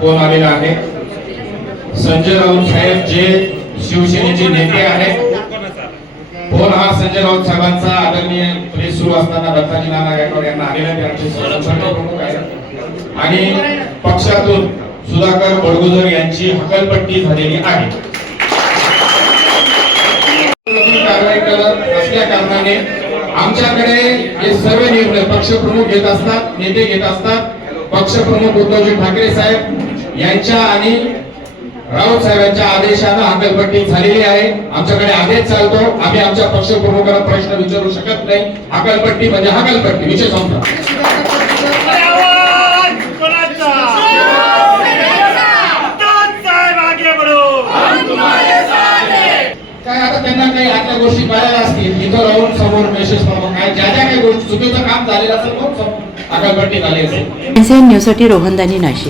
Phone आलेला आहे. संजय राऊत साहेब जे शिवसेनेचे नेते आहेत फोन हा संजय राऊत साहेबांचा आदरणीय प्रेस सुरू असताना दत्ताजी नाना गायकवाड यांना आलेला आहे. आणि पक्षातून सुधाकर बडगुजर यांची हकलपट्टी झालेली आहे. कारवाई करत असल्या कारणाने आमच्याकडे हे सर्व निर्णय पक्षप्रमुख घेत असतात नेते घेत असतात. पक्षप्रमुख उद्धवजी ठाकरे साहेब यांच्या आणि राऊत साहेबांच्या आदेशानं हकलपट्टी झालेली आहे. आमच्याकडे आदेश चालतो. आम्ही आमच्या पक्षप्रमुखाला प्रश्न विचारू शकत नाही. हकलपट्टी म्हणजे हकलपट्टी विषय संपला. काय आता त्यांना काही आतल्या गोष्टी असतील. इथं राहून समोर मेसेज पाहून काय ज्या ज्या काही गोष्टी चुकीचं काम झालेलं असेल तो हकलपट्टी झाली असेल. एनसीएन न्यूजसाठी रोहनदानी नाशिक.